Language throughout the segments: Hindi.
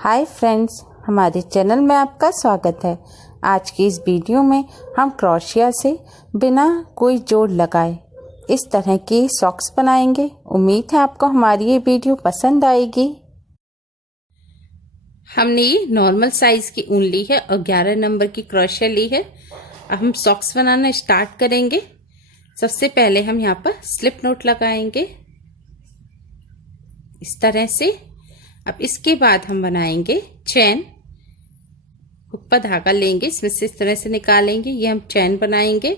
हाय फ्रेंड्स, हमारे चैनल में आपका स्वागत है। आज की इस वीडियो में हम क्रोशिया से बिना कोई जोड़ लगाए इस तरह के सॉक्स बनाएंगे। उम्मीद है आपको हमारी ये वीडियो पसंद आएगी। हमने ये नॉर्मल साइज की ऊन ली है और 11 नंबर की क्रोशिया ली है। अब हम सॉक्स बनाना स्टार्ट करेंगे। सबसे पहले हम यहाँ पर स्लिप नोट लगाएंगे इस तरह से। अब इसके बाद हम बनाएंगे चैन। हुक पर धागा लेंगे, इसमें से इस तरह से निकालेंगे, ये हम चैन बनाएंगे।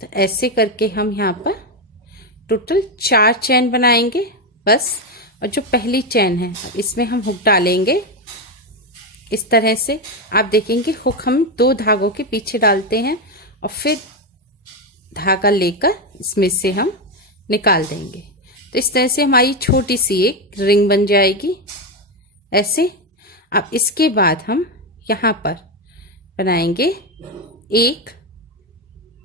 तो ऐसे करके हम यहाँ पर टोटल 4 चैन बनाएंगे बस। और जो पहली चैन है इसमें हम हुक डालेंगे इस तरह से। आप देखेंगे हुक हम 2 धागों के पीछे डालते हैं और फिर धागा लेकर इसमें से हम निकाल देंगे। तो इस तरह से हमारी छोटी सी एक रिंग बन जाएगी ऐसे। अब इसके बाद हम यहाँ पर बनाएंगे 1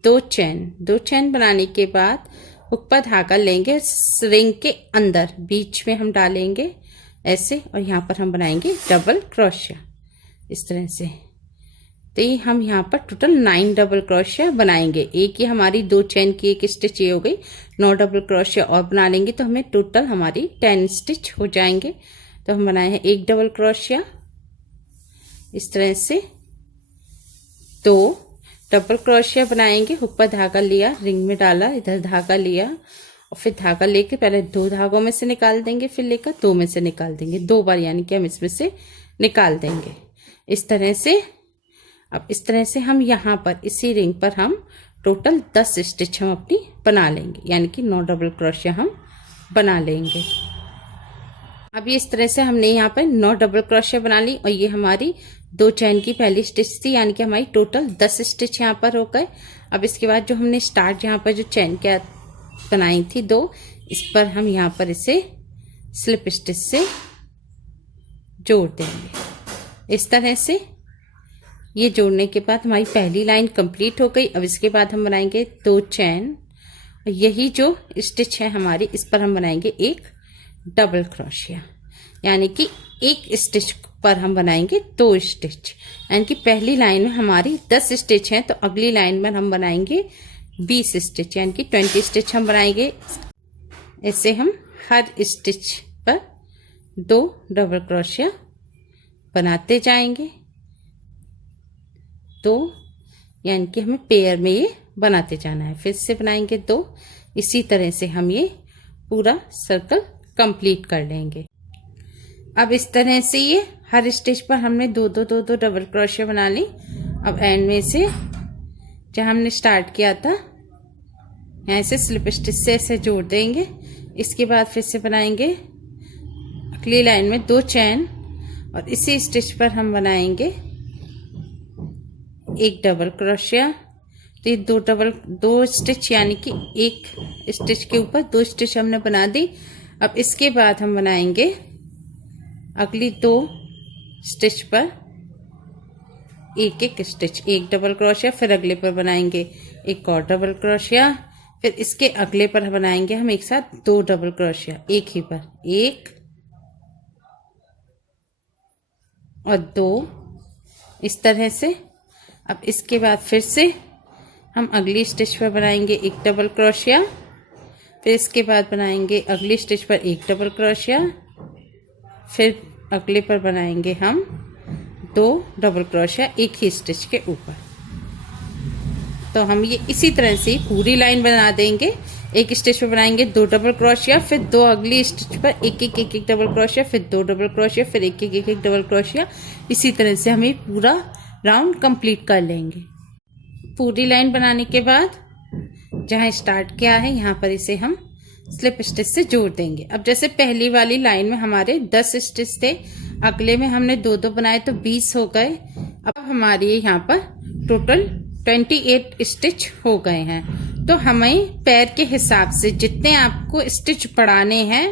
2 चैन। 2 चैन बनाने के बाद हुक पर धागा लेंगे, रिंग के अंदर बीच में हम डालेंगे ऐसे। और यहाँ पर हम बनाएंगे डबल क्रोशिया इस तरह से। तो ये हम यहाँ पर टोटल 9 डबल क्रोशिया बनाएंगे। एक ये हमारी 2 चैन की एक स्टिच ये हो गई। 9 डबल क्रोशिया और बना लेंगे तो हमें टोटल हमारी 10 स्टिच हो जाएंगे। तो हम बनाए हैं 1 डबल क्रोशिया इस तरह से, 2 डबल क्रोशिया बनाएंगे। हुक पर धागा लिया, रिंग में डाला, इधर धागा लिया और फिर धागा लेके पहले 2 धागों में से निकाल देंगे, फिर लेकर 2 में से निकाल देंगे। 2 बार यानी कि हम इसमें से निकाल देंगे इस तरह से। अब इस तरह से हम यहाँ पर इसी रिंग पर हम टोटल 10 स्टिच हम अपनी बना लेंगे, यानी कि 9 डबल क्रोशिया हम बना लेंगे। अब ये इस तरह से हमने यहाँ पर 9 डबल क्रोशिया बना ली और ये हमारी 2 चैन की पहली स्टिच थी, यानी कि हमारी टोटल 10 स्टिच यहाँ पर हो गए। अब इसके बाद जो हमने स्टार्ट यहाँ पर जो चैन क्या बनाई थी 2, इस पर हम यहाँ पर इसे स्लिप स्टिच से जोड़ देंगे इस तरह से। ये जोड़ने के बाद हमारी पहली लाइन कंप्लीट हो गई। अब इसके बाद हम बनाएंगे 2 चैन। यही जो स्टिच है हमारी, इस पर हम बनाएंगे 1 डबल क्रोशिया, यानी कि एक स्टिच पर हम बनाएंगे 2 स्टिच। यानी कि पहली लाइन में हमारी 10 स्टिच हैं तो अगली लाइन में हम बनाएंगे 20 स्टिच, यानी कि 20 स्टिच हम बनाएंगे। ऐसे हम हर स्टिच पर 2 डबल क्रोशिया बनाते जाएंगे। 2 यानी कि हमें पेयर में ये बनाते जाना है। फिर से बनाएंगे 2। इसी तरह से हम ये पूरा सर्कल कंप्लीट कर लेंगे। अब इस तरह से ये हर स्टिच पर हमने 2 डबल क्रोशिया बना ली। अब एंड में से जहाँ हमने स्टार्ट किया था यहाँ से स्लिप स्टिच से ऐसे जोड़ देंगे। इसके बाद फिर से बनाएंगे अगली लाइन में 2 चैन और इसी स्टिच पर हम बनाएंगे 1 डबल क्रोशिया। तो ये 2 स्टिच, यानी कि एक स्टिच के ऊपर 2 स्टिच हमने बना दी। अब इसके बाद हम बनाएंगे अगली 2 स्टिच पर 1 स्टिच, 1 डबल क्रोशिया। फिर अगले पर बनाएंगे 1 और डबल क्रोशिया। फिर इसके अगले पर बनाएंगे हम एक साथ 2 डबल क्रोशिया, एक ही पर 1 और 2 इस तरह से। अब इसके बाद फिर से हम अगली स्टिच पर बनाएंगे 1 डबल क्रोशिया। फिर इसके बाद बनाएंगे अगली स्टिच पर 1 डबल क्रोशिया। फिर अगले पर बनाएंगे हम 2 डबल क्रोशिया एक ही स्टिच के ऊपर। तो हम ये इसी तरह से पूरी लाइन बना देंगे। एक स्टिच पर बनाएंगे 2 डबल क्रोशिया, फिर 2 अगली स्टिच पर 1 डबल क्रोशिया, फिर 2 डबल क्रोशिया, फिर 1 डबल क्रोशिया। इसी तरह से हमें पूरा राउंड कंप्लीट कर लेंगे। पूरी लाइन बनाने के बाद जहाँ स्टार्ट किया है यहाँ पर इसे हम स्लिप स्टिच से जोड़ देंगे। अब जैसे पहली वाली लाइन में हमारे 10 स्टिच थे, अगले में हमने 2 बनाए तो 20 हो गए। अब हमारे यहाँ पर टोटल 28 स्टिच हो गए हैं। तो हमें पैर के हिसाब से जितने आपको स्टिच बढ़ाने हैं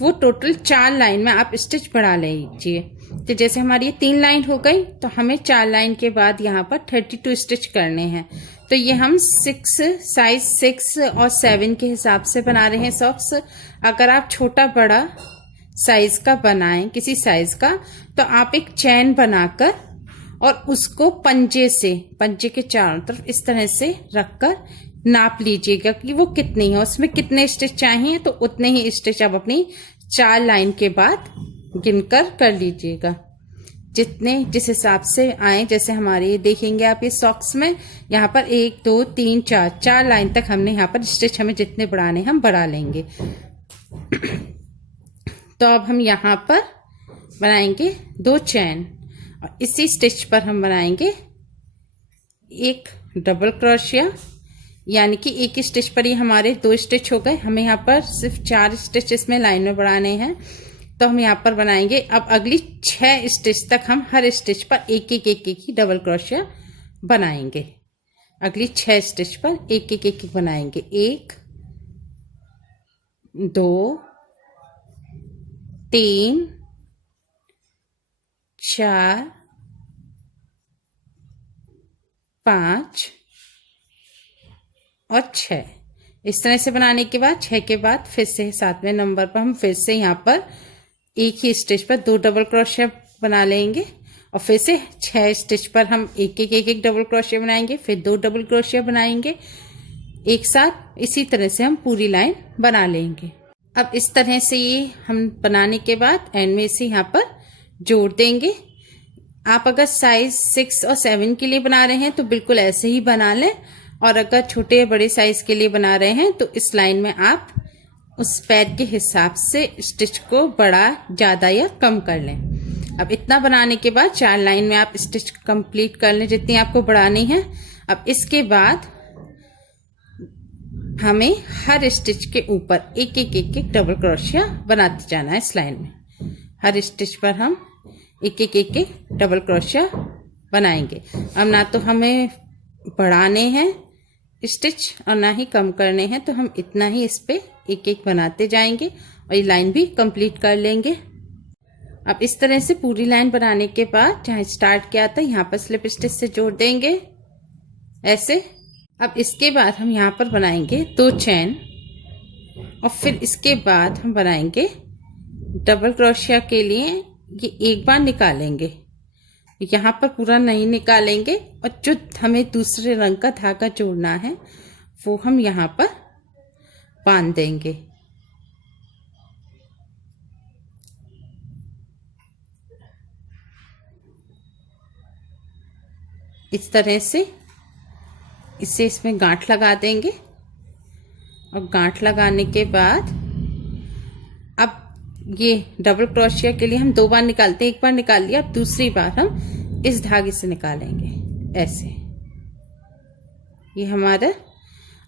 वो टोटल 4 लाइन में आप स्टिच बढ़ा लीजिए। तो जैसे हमारी ये 3 लाइन हो गई तो हमें 4 लाइन के बाद यहाँ पर 32 स्टिच करने हैं। तो ये हम साइज 6 और 7 के हिसाब से बना रहे हैं सॉक्स। अगर आप छोटा बड़ा साइज का बनाएं, किसी साइज का, तो आप एक चैन बनाकर और उसको पंजे के चारों तरफ इस तरह से रखकर नाप लीजिएगा कि वो कितनी है, उसमें कितने स्टिच चाहिए, तो उतने ही स्टिच आप अपनी 4 लाइन के बाद गिनकर कर लीजिएगा, जितने जिस हिसाब से आए। जैसे हमारे देखेंगे आप ये सॉक्स में यहाँ पर 1 2 3 4 लाइन तक हमने यहाँ पर स्टिच हमें जितने बढ़ाने हम बढ़ा लेंगे। तो अब हम यहाँ पर बनाएंगे 2 चैन और इसी स्टिच पर हम बनाएंगे एक डबल क्रोशिया, यानी कि एक ही स्टिच पर ही हमारे 2 स्टिच हो गए। हमें यहाँ पर सिर्फ 4 स्टिच इसमें लाइन में बढ़ाने हैं, तो हम यहाँ पर बनाएंगे अब अगली 6 स्टिच तक हम हर स्टिच पर एक एक ही डबल क्रोशिया बनाएंगे। अगली 6 स्टिच पर एक एक बनाएंगे। 1 2 3 4 5 और 6। इस तरह से बनाने के बाद 6 के बाद फिर से 7वें नंबर पर हम फिर से यहाँ पर एक ही स्टिच पर 2 डबल क्रोशिया बना लेंगे और फिर से 6 स्टिच पर हम एक एक डबल क्रोशिया बनाएंगे, फिर 2 डबल क्रोशिया बनाएंगे एक साथ। इसी तरह से हम पूरी लाइन बना लेंगे। अब इस तरह से ये हम बनाने के बाद एंड में इसे यहाँ पर जोड़ देंगे। आप अगर साइज 6 और 7 के लिए बना रहे हैं तो बिल्कुल ऐसे ही बना लें, और अगर छोटे या बड़े साइज के लिए बना रहे हैं तो इस लाइन में आप उस पैर के हिसाब से स्टिच को बड़ा, ज्यादा या कम कर लें। अब इतना बनाने के बाद 4 लाइन में आप स्टिच कंप्लीट कर लें जितनी आपको बढ़ानी है। अब इसके बाद हमें हर स्टिच के ऊपर एक एक डबल क्रोशिया बनाते जाना है। इस लाइन में हर स्टिच पर हम एक एक डबल क्रोशिया बनाएंगे। अब ना तो हमें बढ़ाने हैं स्टिच और ना ही कम करने हैं, तो हम इतना ही इस पे एक एक बनाते जाएंगे और ये लाइन भी कंप्लीट कर लेंगे। अब इस तरह से पूरी लाइन बनाने के बाद जहाँ स्टार्ट किया था यहाँ पर स्लिप स्टिच से जोड़ देंगे ऐसे। अब इसके बाद हम यहाँ पर बनाएंगे 2 चैन और फिर इसके बाद हम बनाएंगे डबल क्रोशिया के लिए ये एक बार निकालेंगे, यहाँ पर पूरा नहीं निकालेंगे, और जो हमें दूसरे रंग का धागा जोड़ना है वो हम यहाँ पर बांध देंगे। इस तरह से इसे इसमें गांठ लगा देंगे और गांठ लगाने के बाद अब ये डबल क्रोशिया के लिए हम 2 बार निकालते हैं। एक बार निकाल लिया, अब दूसरी बार हम इस धागे से निकालेंगे ऐसे। ये हमारा,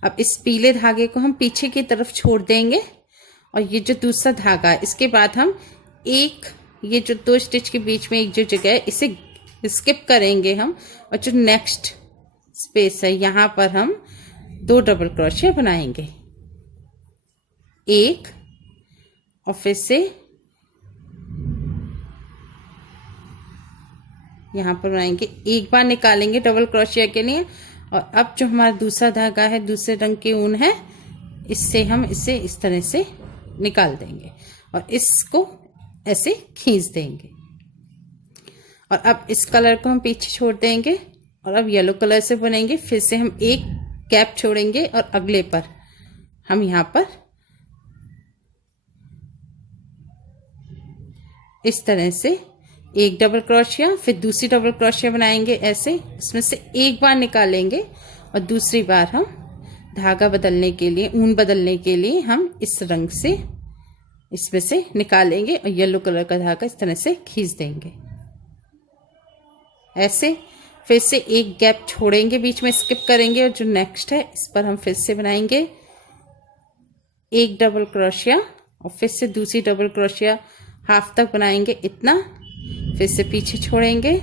अब इस पीले धागे को हम पीछे की तरफ छोड़ देंगे और ये जो दूसरा धागा है इसके बाद हम ये जो 2 स्टिच के बीच में एक जो जगह है इसे स्किप करेंगे हम, और जो नेक्स्ट स्पेस है यहाँ पर हम 2 डबल क्रोशिया बनाएंगे। 1 और फिर से यहाँ पर बनाएंगे, एक बार निकालेंगे डबल क्रोशिया के लिए, और अब जो हमारा दूसरा धागा है दूसरे रंग की ऊन है इससे हम इसे इस तरह से निकाल देंगे और इसको ऐसे खींच देंगे। और अब इस कलर को हम पीछे छोड़ देंगे और अब येलो कलर से बनेंगे। फिर से हम एक गैप छोड़ेंगे और अगले पर हम यहाँ पर इस तरह से एक डबल क्रोशिया, फिर दूसरी डबल क्रोशिया बनाएंगे ऐसे। इसमें से एक बार निकालेंगे और दूसरी बार हम धागा बदलने के लिए, ऊन बदलने के लिए हम इस रंग से इसमें से निकालेंगे और येलो कलर का धागा इस तरह से खींच देंगे ऐसे। फिर से एक गैप छोड़ेंगे, बीच में स्किप करेंगे, और जो नेक्स्ट है इस पर हम फिर से बनाएंगे एक डबल क्रोशिया और फिर से दूसरी डबल क्रोशिया हाफ तक बनाएंगे इतना, फिर से पीछे छोड़ेंगे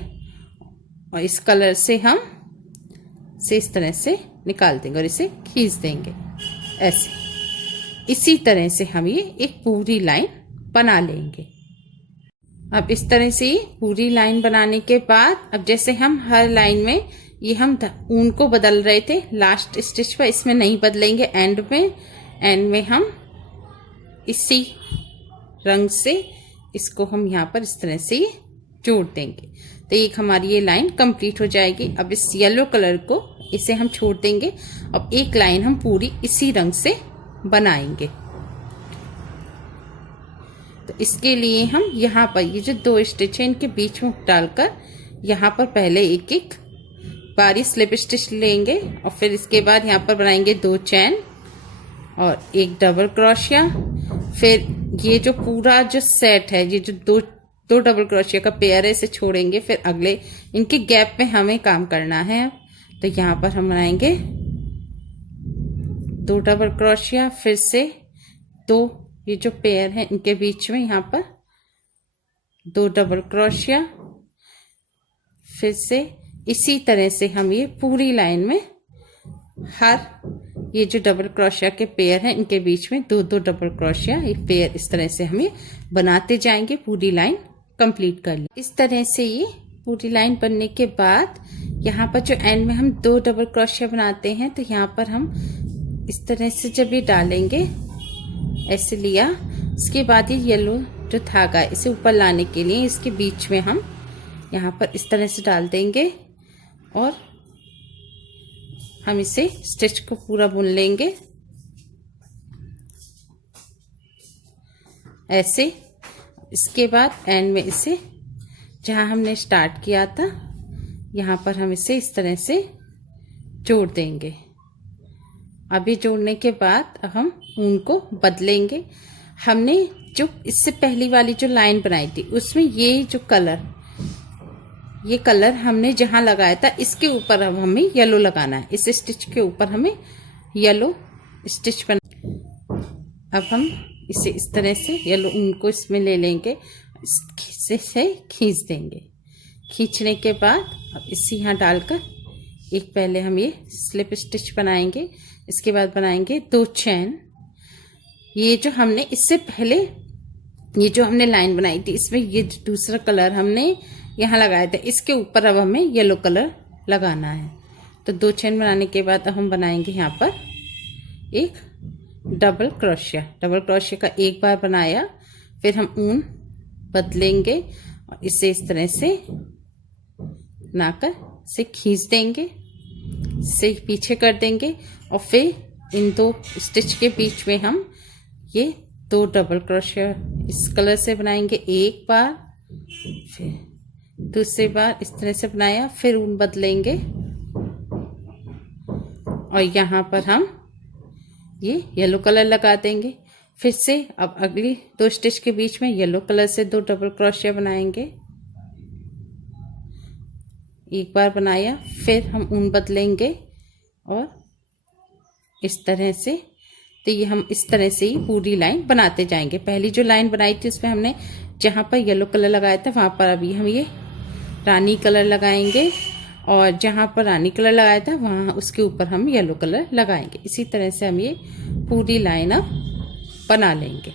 और इस कलर से हम इस तरह से निकाल देंगे और इसे खींच देंगे ऐसे। इसी तरह से हम ये एक पूरी लाइन बना लेंगे। अब इस तरह से पूरी लाइन बनाने के बाद अब जैसे हम हर लाइन में ये हम ऊन को बदल रहे थे लास्ट स्टिच पर, इसमें नहीं बदलेंगे। एंड में हम इसी रंग से इसको हम यहाँ पर इस तरह से जोड़ देंगे। तो एक हमारी ये लाइन कंप्लीट हो जाएगी। अब इस येलो कलर को इसे हम छोड़ देंगे। अब एक लाइन हम पूरी इसी रंग से बनाएंगे। तो इसके लिए हम यहाँ पर ये जो 2 स्टिच है इनके बीच में डालकर यहाँ पर पहले एक एक बारी स्लिप स्टिच लेंगे और फिर इसके बाद यहाँ पर बनाएंगे 2 चैन और एक डबल क्रोशिया। फिर ये जो पूरा जो सेट है, ये जो दो डबल क्रोशिया का पेयर है, इसे छोड़ेंगे। फिर अगले इनके गैप में हमें काम करना है। तो यहाँ पर हम बनाएंगे 2 डबल क्रोशिया, फिर से 2 ये जो पेयर है इनके बीच में यहाँ पर 2 डबल क्रोशिया। फिर से इसी तरह से हम ये पूरी लाइन में हर ये जो डबल क्रोशिया के पेयर हैं इनके बीच में 2-2 डबल क्रोशिया, ये पेयर इस तरह से हमें बनाते जाएंगे। पूरी लाइन कंप्लीट कर ली। इस तरह से ये पूरी लाइन बनने के बाद यहाँ पर जो एंड में हम 2 डबल क्रोशिया बनाते हैं, तो यहाँ पर हम इस तरह से जब ये डालेंगे ऐसे लिया, उसके बाद ये येलो जो धागा है इसे ऊपर लाने के लिए इसके बीच में हम यहाँ पर इस तरह से डाल देंगे और हम इसे स्टिच को पूरा बुन लेंगे ऐसे। इसके बाद एंड में इसे जहाँ हमने स्टार्ट किया था यहाँ पर हम इसे इस तरह से जोड़ देंगे। अभी जोड़ने के बाद हम ऊन को बदलेंगे। हमने जो इससे पहली वाली जो लाइन बनाई थी उसमें ये कलर हमने जहाँ लगाया था इसके ऊपर अब हमें येलो लगाना है। इस स्टिच के ऊपर हमें येलो स्टिच बना। अब हम इसे इस तरह से येलो ऊन को इसमें ले लेंगे, से खींच देंगे। खींचने के बाद अब इसे यहाँ डालकर एक पहले हम ये स्लिप स्टिच बनाएंगे। इसके बाद बनाएंगे 2 चैन। ये जो हमने इससे पहले ये जो हमने लाइन बनाई थी इसमें ये दूसरा कलर हमने यहाँ लगाया था, इसके ऊपर अब हमें येलो कलर लगाना है। तो 2 चैन बनाने के बाद अब हम बनाएंगे यहाँ पर एक डबल क्रोशिया। डबल क्रोशिया का एक बार बनाया, फिर हम ऊन बदलेंगे और इसे इस तरह से बनाकर इसे खींच देंगे, इसे पीछे कर देंगे और फिर इन 2 स्टिच के बीच में हम ये 2 डबल क्रोशिया इस कलर से बनाएंगे एक बार, फिर दूसरी बार इस तरह से बनाया, फिर ऊन बदलेंगे और यहाँ पर हम ये येलो कलर लगा देंगे। फिर से अब अगली 2 स्टिच के बीच में येलो कलर से 2 डबल क्रोशिया बनाएंगे। एक बार बनाया, फिर हम ऊन बदलेंगे और इस तरह से। तो ये हम इस तरह से ही पूरी लाइन बनाते जाएंगे। पहली जो लाइन बनाई थी उसमें हमने जहाँ पर येलो कलर लगाया था वहाँ पर अभी हम ये रानी कलर लगाएंगे और जहाँ पर रानी कलर लगाया था वहाँ उसके ऊपर हम येलो कलर लगाएंगे। इसी तरह से हम ये पूरी लाइन अब बना लेंगे।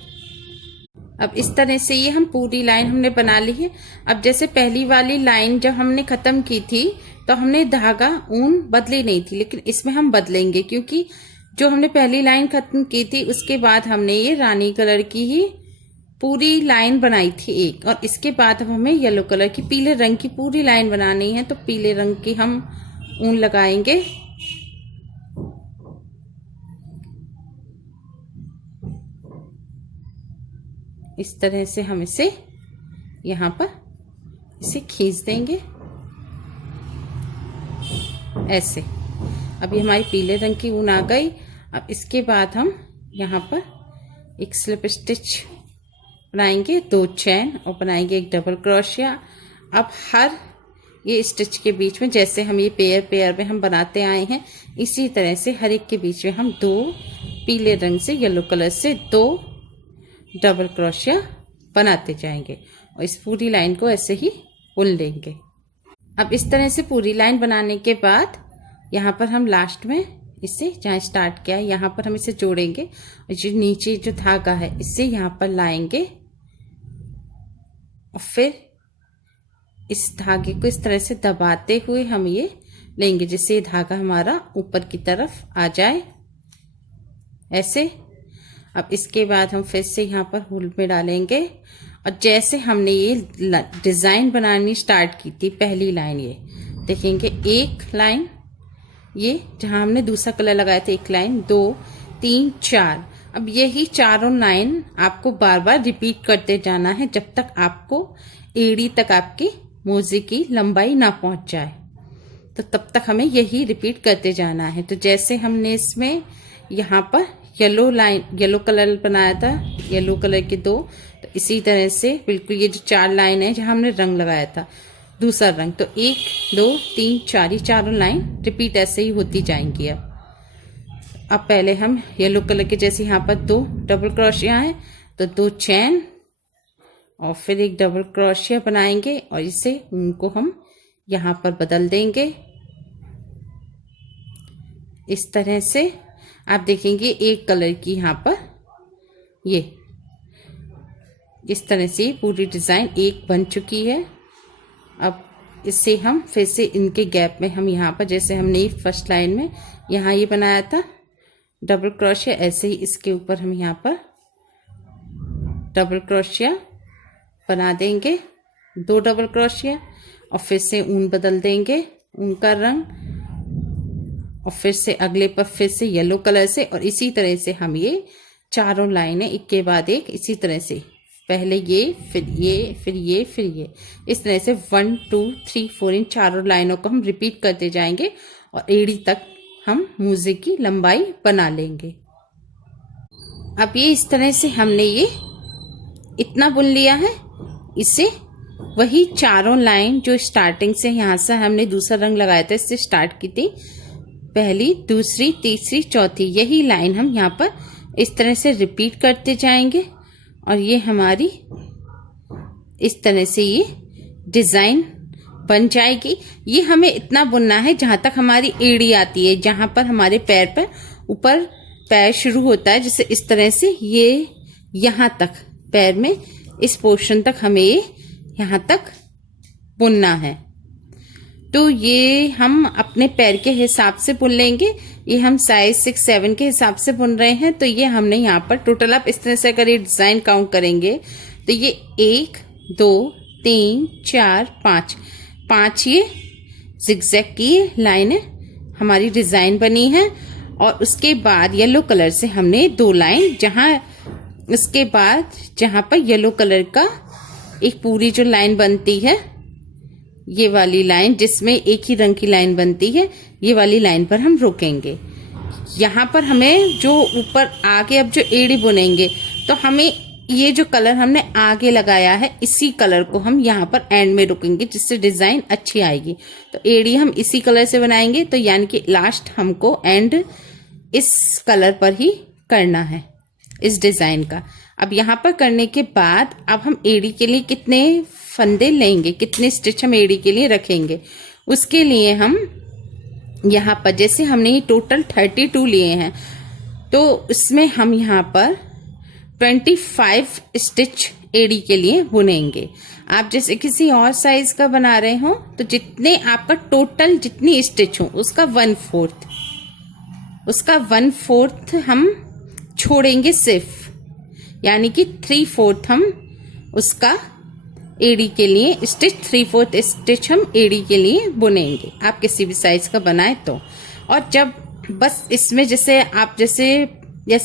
अब इस तरह से ये हम पूरी लाइन हमने बना ली है। अब जैसे पहली वाली लाइन जब हमने ख़त्म की थी तो हमने धागा ऊन बदली नहीं थी, लेकिन इसमें हम बदलेंगे क्योंकि जो हमने पहली लाइन खत्म की थी उसके बाद हमने ये रानी कलर की ही पूरी लाइन बनाई थी एक, और इसके बाद अब हमें येलो कलर की पीले रंग की पूरी लाइन बनानी है। तो पीले रंग की हम ऊन लगाएंगे इस तरह से। हम इसे यहाँ पर इसे खींच देंगे ऐसे। अभी हमारी पीले रंग की ऊन आ गई। अब इसके बाद हम यहाँ पर एक स्लिप स्टिच बनाएंगे, 2 चैन और बनाएंगे एक डबल क्रोशिया। अब हर ये स्टिच के बीच में जैसे हम ये पेयर में हम बनाते आए हैं इसी तरह से हर एक के बीच में हम 2 पीले रंग से येलो कलर से 2 डबल क्रोशिया बनाते जाएंगे और इस पूरी लाइन को ऐसे ही बुन लेंगे। अब इस तरह से पूरी लाइन बनाने के बाद यहाँ पर हम लास्ट में इसे जहाँ स्टार्ट किया है यहाँ पर हम इसे जोड़ेंगे और जो नीचे जो धागा है इसे यहाँ पर लाएंगे और फिर इस धागे को इस तरह से दबाते हुए हम ये लेंगे जिससे ये धागा हमारा ऊपर की तरफ आ जाए ऐसे। अब इसके बाद हम फिर से यहाँ पर हुल में डालेंगे और जैसे हमने ये डिज़ाइन बनानी स्टार्ट की थी, पहली लाइन ये देखेंगे, एक लाइन ये जहाँ हमने दूसरा कलर लगाया था, एक लाइन, 2 3 4। अब यही चारों लाइन आपको बार बार रिपीट करते जाना है जब तक आपको एड़ी तक आपकी मोजे की लंबाई ना पहुंच जाए, तो तब तक हमें यही रिपीट करते जाना है। तो जैसे हमने इसमें यहाँ पर येलो कलर बनाया था, येलो कलर के 2, तो इसी तरह से बिल्कुल ये जो 4 लाइन है जहाँ हमने रंग लगाया था दूसरा रंग, तो 1 2 3 4 ये चारों लाइन रिपीट ऐसे ही होती जाएंगी। अब पहले हम येलो कलर के जैसे यहाँ पर 2 डबल क्रोशिया है तो 2 चैन और फिर एक डबल क्रोशिया बनाएंगे और इसे उनको हम यहाँ पर बदल देंगे। इस तरह से आप देखेंगे एक कलर की यहाँ पर ये इस तरह से पूरी डिज़ाइन एक बन चुकी है। अब इससे हम फिर से इनके गैप में हम यहाँ पर जैसे हमने फर्स्ट लाइन में यहाँ ये बनाया था डबल क्रोशिया, ऐसे ही इसके ऊपर हम यहाँ पर डबल क्रोशिया बना देंगे, 2 डबल क्रोशिया, और फिर से ऊन बदल देंगे, ऊन का रंग, और फिर से अगले पर फिर से येलो कलर से, और इसी तरह से हम ये चारों लाइनें एक के बाद एक इसी तरह से पहले ये फिर ये फिर ये फिर ये इस तरह से 1 2 3 4 इन चारों लाइनों को हम रिपीट करते जाएंगे और एड़ी तक हम मोजे की लंबाई बना लेंगे। अब ये इस तरह से हमने ये इतना बुन लिया है। इसे वही चारों लाइन जो स्टार्टिंग से यहाँ से हमने दूसरा रंग लगाया था इससे स्टार्ट की थी, पहली दूसरी तीसरी चौथी, यही लाइन हम यहाँ पर इस तरह से रिपीट करते जाएंगे और ये हमारी इस तरह से ये डिज़ाइन बन जाएगी। ये हमें इतना बुनना है जहाँ तक हमारी एड़ी आती है, जहाँ पर हमारे पैर पर ऊपर पैर शुरू होता है, जैसे इस तरह से ये यहाँ तक पैर में इस पोर्शन तक हमें ये यहाँ तक बुनना है। तो ये हम अपने पैर के हिसाब से बुन लेंगे। ये हम साइज 6 7 के हिसाब से बुन रहे हैं, तो ये हमने यहाँ पर टोटल आप इस तरह से अगर ये डिज़ाइन काउंट करेंगे तो ये 1 2 3 4 5 ये जिगजैग की लाइन हमारी डिज़ाइन बनी है। और उसके बाद येलो कलर से हमने 2 लाइन, जहाँ इसके बाद जहाँ पर येलो कलर का एक पूरी जो लाइन बनती है, ये वाली लाइन जिसमें एक ही रंग की लाइन बनती है, ये वाली लाइन पर हम रोकेंगे। यहाँ पर हमें जो ऊपर आगे अब जो एड़ी बुनेंगे तो हमें ये जो कलर हमने आगे लगाया है इसी कलर को हम यहाँ पर एंड में रोकेंगे, जिससे डिज़ाइन अच्छी आएगी। तो एड़ी हम इसी कलर से बनाएंगे, तो यानी कि लास्ट हमको एंड इस कलर पर ही करना है इस डिज़ाइन का। अब यहाँ पर करने के बाद अब हम एड़ी के लिए कितने फंदे लेंगे, कितने स्टिच हम एड़ी के लिए रखेंगे, उसके लिए हम यहाँ पर जैसे हमने ये टोटल 32 लिए हैं तो इसमें हम यहाँ पर 25 स्टिच एड़ी के लिए बुनेंगे। आप जैसे किसी और साइज का बना रहे हो तो जितने आपका टोटल जितनी स्टिच हो उसका 1/4 हम छोड़ेंगे सिर्फ, यानी कि 3/4 हम उसका एड़ी के लिए स्टिच 3/4 स्टिच हम एड़ी के लिए बुनेंगे, आप किसी भी साइज का बनाए तो। और जब बस इसमें जैसे आप जैसे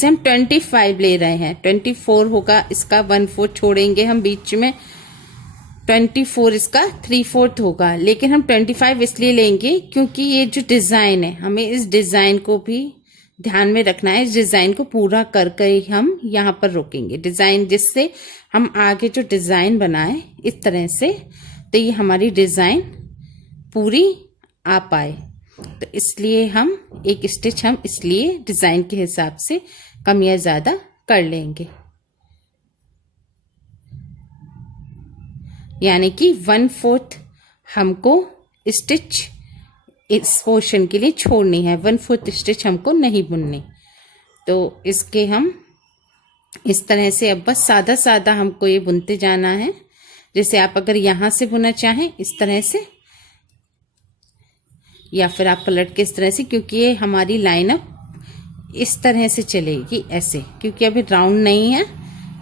हम 25 ले रहे हैं, 24 होगा, इसका 1/4 छोड़ेंगे हम बीच में, 24 इसका 3/4 होगा। लेकिन हम 25 इसलिए लेंगे क्योंकि ये जो डिज़ाइन है हमें इस डिज़ाइन को भी ध्यान में रखना है। इस डिज़ाइन को पूरा करके हम यहाँ पर रोकेंगे डिज़ाइन, जिससे हम आगे जो डिज़ाइन बनाए इस तरह से तो ये हमारी डिज़ाइन पूरी आ पाए। तो इसलिए हम एक स्टिच हम इसलिए डिज़ाइन के हिसाब से कम या ज़्यादा कर लेंगे, यानी कि 1/4 हमको स्टिच इस पोर्शन के लिए छोड़नी है, 1/4 स्टिच हमको नहीं बुननी। तो इसके हम इस तरह से अब बस सादा सादा हमको ये बुनते जाना है। जैसे आप अगर यहाँ से बुनना चाहें इस तरह से, या फिर आप पलट के इस तरह से, क्योंकि ये हमारी लाइन अब इस तरह से चलेगी ऐसे, क्योंकि अभी राउंड नहीं है,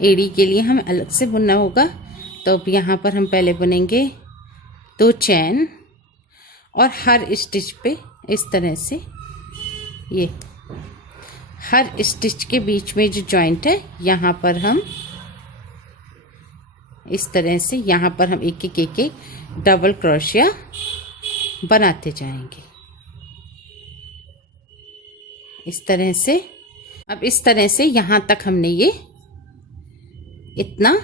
एड़ी के लिए हमें अलग से बुनना होगा। तो अब यहाँ पर हम पहले बुनेंगे 2 चैन और हर स्टिच पे इस तरह से ये हर स्टिच के बीच में जो जॉइंट है यहाँ पर हम इस तरह से यहाँ पर हम एक एक डबल क्रोशिया बनाते जाएंगे इस तरह से। अब इस तरह से यहाँ तक हमने ये इतना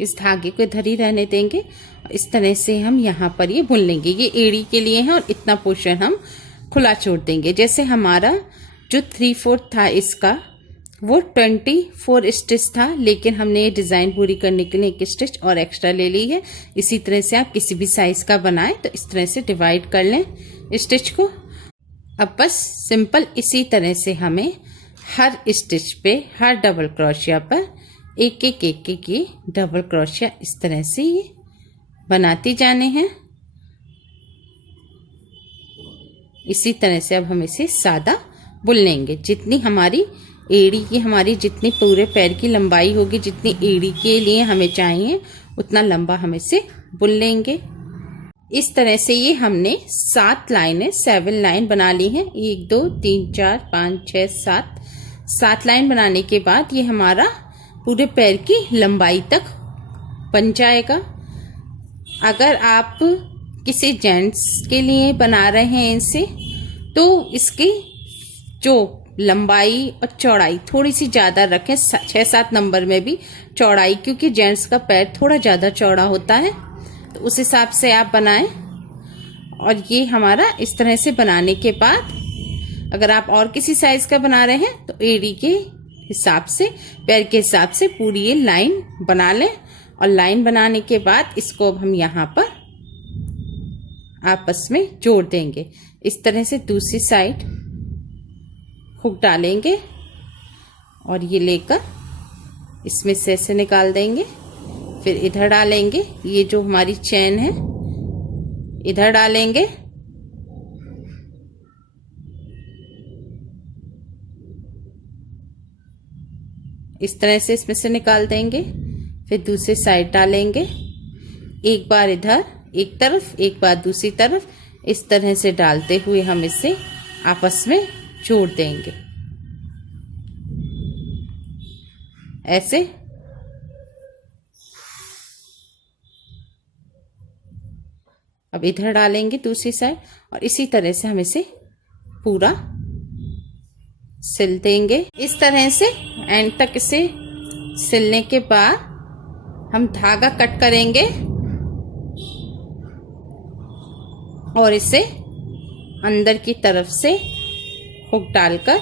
इस धागे को इधर ही रहने देंगे। इस तरह से हम यहाँ पर ये बुन लेंगे। ये एड़ी के लिए है और इतना पोर्शन हम खुला छोड़ देंगे। जैसे हमारा जो 3/4 था इसका वो 24 स्टिच था, लेकिन हमने ये डिज़ाइन पूरी करने के लिए 1 स्टिच और एक्स्ट्रा ले ली है। इसी तरह से आप किसी भी साइज़ का बनाएं तो इस तरह से डिवाइड कर लें स्टिच को। अब बस सिंपल इसी तरह से हमें हर स्टिच पे हर डबल क्रोशिया पर एक एक डबल क्रोशिया इस तरह से ये बनाती जाने हैं। इसी तरह से अब हम इसे सादा बुन लेंगे। जितनी हमारी एड़ी की हमारी जितनी पूरे पैर की लंबाई होगी, जितनी एड़ी के लिए हमें चाहिए उतना लंबा हम इसे बुन लेंगे। इस तरह से ये हमने 7 लाइनें 7 लाइन बना ली हैं। 1 2 3 4 5 6 7 लाइन बनाने के बाद ये हमारा पूरे पैर की लंबाई तक बन जाएगा। अगर आप किसी जेंट्स के लिए बना रहे हैं इसे, तो इसकी जो लंबाई और चौड़ाई थोड़ी सी ज़्यादा रखें, 6-7 नंबर में भी चौड़ाई, क्योंकि जेंट्स का पैर थोड़ा ज़्यादा चौड़ा होता है, तो उस हिसाब से आप बनाएं। और ये हमारा इस तरह से बनाने के बाद अगर आप और किसी साइज का बना रहे हैं तो एड़ी के हिसाब से, पैर के हिसाब से पूरी ये लाइन बना लें। और लाइन बनाने के बाद इसको अब हम यहाँ पर आपस में जोड़ देंगे। इस तरह से दूसरी साइड हुक डालेंगे और ये लेकर इसमें से ऐसे निकाल देंगे। फिर इधर डालेंगे, ये जो हमारी चैन है इधर डालेंगे। इस तरह से इसमें से निकाल देंगे। फिर दूसरी साइड डालेंगे, एक बार इधर एक तरफ, एक बार दूसरी तरफ, इस तरह से डालते हुए हम इसे आपस में जोड़ देंगे ऐसे। अब इधर डालेंगे दूसरी साइड और इसी तरह से हम इसे पूरा सिल देंगे। इस तरह से एंड तक इसे सिलने के बाद हम धागा कट करेंगे और इसे अंदर की तरफ से हुक डालकर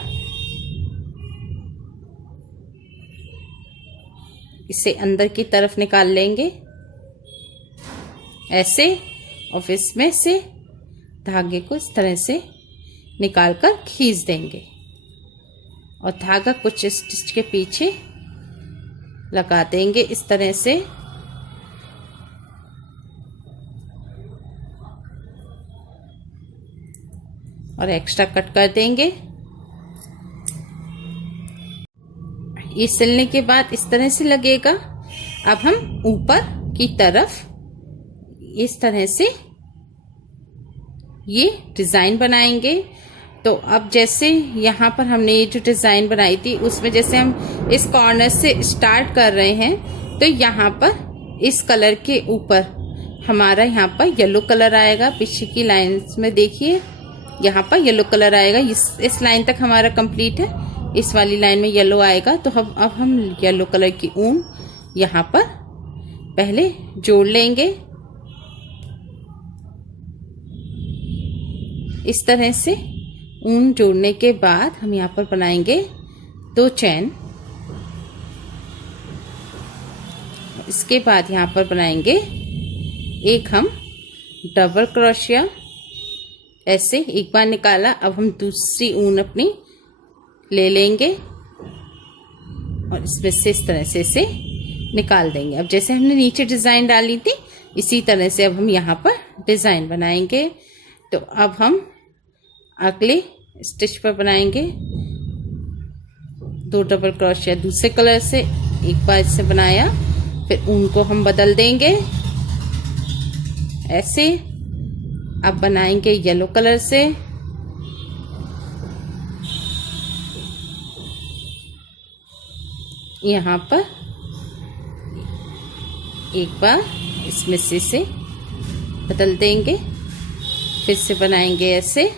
इसे अंदर की तरफ निकाल लेंगे ऐसे। और इसमें से धागे को इस तरह से निकालकर खींच देंगे और धागा कुछ स्टिच के पीछे लगा देंगे इस तरह से। और एक्स्ट्रा कट कर देंगे। ये सिलने के बाद इस तरह से लगेगा। अब हम ऊपर की तरफ इस तरह से ये डिज़ाइन बनाएंगे। तो अब जैसे यहाँ पर हमने ये जो डिज़ाइन बनाई थी उसमें जैसे हम इस कॉर्नर से स्टार्ट कर रहे हैं, तो यहाँ पर इस कलर के ऊपर हमारा यहाँ पर येलो कलर आएगा। पीछे की लाइंस में देखिए यहाँ पर येलो कलर आएगा। इस लाइन तक हमारा कंप्लीट है, इस वाली लाइन में येलो आएगा। तो अब हम येलो कलर की ऊन यहाँ पर पहले जोड़ लेंगे इस तरह से। ऊन जोड़ने के बाद हम यहाँ पर बनाएंगे 2 चैन। इसके बाद यहाँ पर बनाएंगे एक हम डबल क्रोशिया ऐसे। एक बार निकाला, अब हम दूसरी ऊन अपनी ले लेंगे और इसमें से इस तरह से इसे निकाल देंगे। अब जैसे हमने नीचे डिज़ाइन डाली थी इसी तरह से अब हम यहाँ पर डिज़ाइन बनाएंगे। तो अब हम अगले स्टिच पर बनाएंगे 2 डबल क्रोशिया दूसरे कलर से। एक बार इसे बनाया, फिर ऊन को हम बदल देंगे ऐसे। अब बनाएंगे येलो कलर से। यहाँ पर एक बार इसमें से बदल देंगे, फिर से बनाएंगे ऐसे।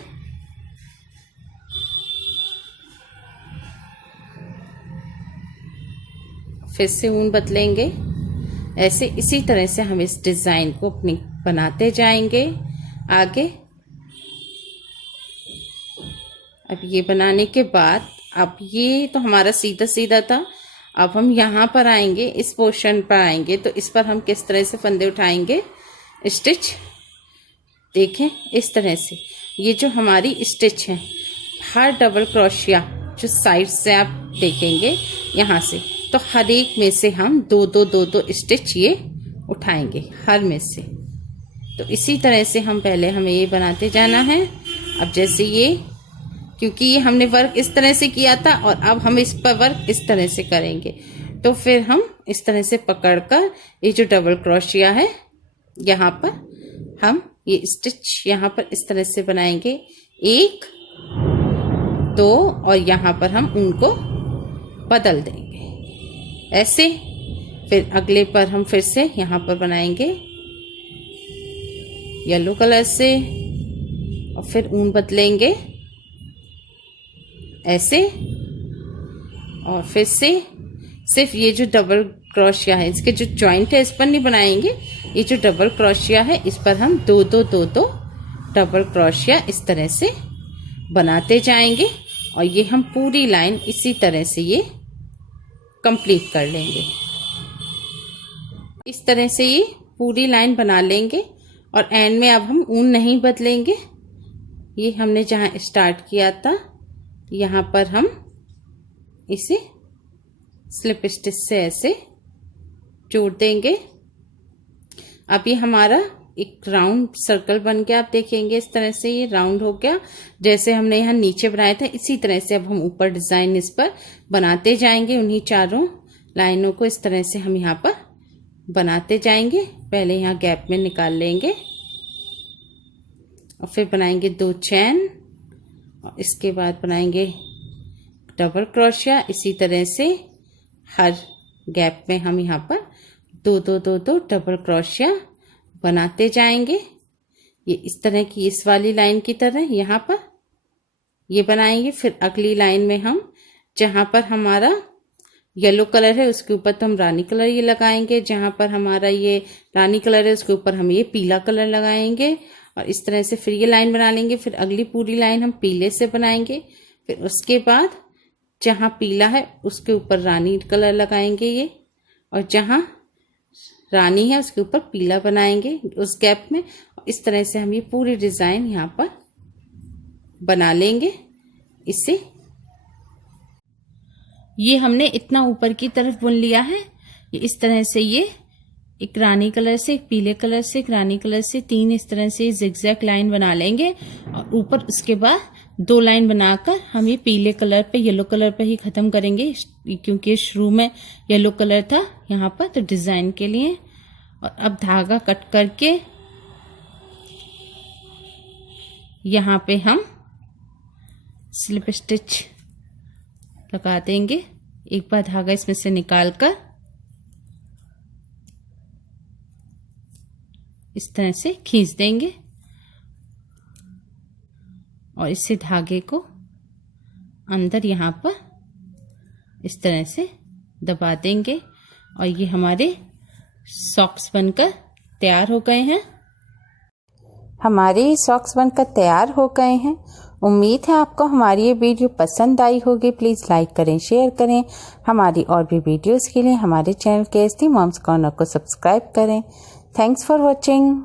फिर से ऊन बदलेंगे ऐसे। इसी तरह से हम इस डिज़ाइन को अपनी बनाते जाएंगे आगे। अब ये बनाने के बाद, अब ये तो हमारा सीधा सीधा था, अब हम यहाँ पर आएंगे, इस पोर्शन पर आएंगे, तो इस पर हम किस तरह से फंदे उठाएंगे, स्टिच देखें इस तरह से। ये जो हमारी स्टिच है, हर डबल क्रोशिया जो साइड से आप देखेंगे यहाँ से, तो हर एक में से हम दो दो स्टिच ये उठाएंगे हर में से। तो इसी तरह से हमें ये बनाते जाना है। अब जैसे ये, क्योंकि ये हमने वर्क इस तरह से किया था और अब हम इस पर वर्क इस तरह से करेंगे, तो फिर हम इस तरह से पकड़कर ये जो डबल क्रोशिया है यहाँ पर हम ये स्टिच यहाँ पर इस तरह से बनाएंगे, 1 2, और यहाँ पर हम उनको बदल देंगे ऐसे। फिर अगले पर हम फिर से यहाँ पर बनाएंगे येलो कलर से, और फिर ऊन बदलेंगे ऐसे। और फिर से सिर्फ ये जो डबल क्रोशिया है, इसके जो जॉइंट है इस पर नहीं बनाएंगे, ये जो डबल क्रोशिया है इस पर हम दो डबल क्रोशिया इस तरह से बनाते जाएंगे। और ये हम पूरी लाइन इसी तरह से ये कंप्लीट कर लेंगे। इस तरह से ये पूरी लाइन बना लेंगे और एंड में अब हम ऊन नहीं बदलेंगे। ये हमने जहाँ स्टार्ट किया था यहाँ पर हम इसे स्लिप स्टिच से ऐसे जोड़ देंगे। अब ये हमारा एक राउंड सर्कल बन गया, आप देखेंगे इस तरह से ये राउंड हो गया। जैसे हमने यहाँ नीचे बनाया था इसी तरह से अब हम ऊपर डिजाइन इस पर बनाते जाएंगे। उन्हीं चारों लाइनों को इस तरह से हम यहाँ पर बनाते जाएंगे। पहले यहाँ गैप में निकाल लेंगे और फिर बनाएंगे 2 चेन, और इसके बाद बनाएंगे डबल क्रोशिया। इसी तरह से हर गैप में हम यहाँ पर दो डबल क्रोशिया बनाते जाएंगे। ये इस तरह की, इस वाली लाइन की तरह यहाँ पर ये बनाएंगे। फिर अगली लाइन में हम जहाँ पर हमारा येलो कलर है उसके ऊपर तो हम रानी कलर ये लगाएंगे, जहाँ पर हमारा ये रानी कलर है उसके ऊपर हम ये पीला कलर लगाएंगे। और इस तरह से फिर ये लाइन बना लेंगे। फिर अगली पूरी लाइन हम पीले से बनाएंगे। फिर उसके बाद जहाँ पीला है उसके ऊपर रानी कलर लगाएंगे ये, और जहाँ रानी है उसके ऊपर पीला बनाएंगे उस गैप में। इस तरह से हम ये पूरी डिजाइन यहाँ पर बना लेंगे। इससे ये हमने इतना ऊपर की तरफ बुन लिया है। ये इस तरह से ये एक रानी कलर से, एक पीले कलर से, एक रानी कलर से 3 इस तरह से जिगजैग लाइन बना लेंगे। और ऊपर उसके बाद 2 लाइन बनाकर हम ये पीले कलर पे, येलो कलर पे ही खत्म करेंगे, क्योंकि शुरू में येलो कलर था यहाँ पर तो डिजाइन के लिए। और अब धागा कट करके यहाँ पे हम स्लिप स्टिच लगा देंगे। एक बार धागा इसमें से निकाल कर इस तरह से खींच देंगे और इससे धागे को अंदर यहाँ पर इस तरह से दबा देंगे। और ये हमारे सॉक्स बनकर तैयार हो गए हैं। हमारे सॉक्स बनकर तैयार हो गए हैं। उम्मीद है आपको हमारी ये वीडियो पसंद आई होगी। प्लीज़ लाइक करें, शेयर करें। हमारी और भी वीडियोस के लिए हमारे चैनल KSD मॉम्स कॉर्नर को सब्सक्राइब करें। Thanks for watching.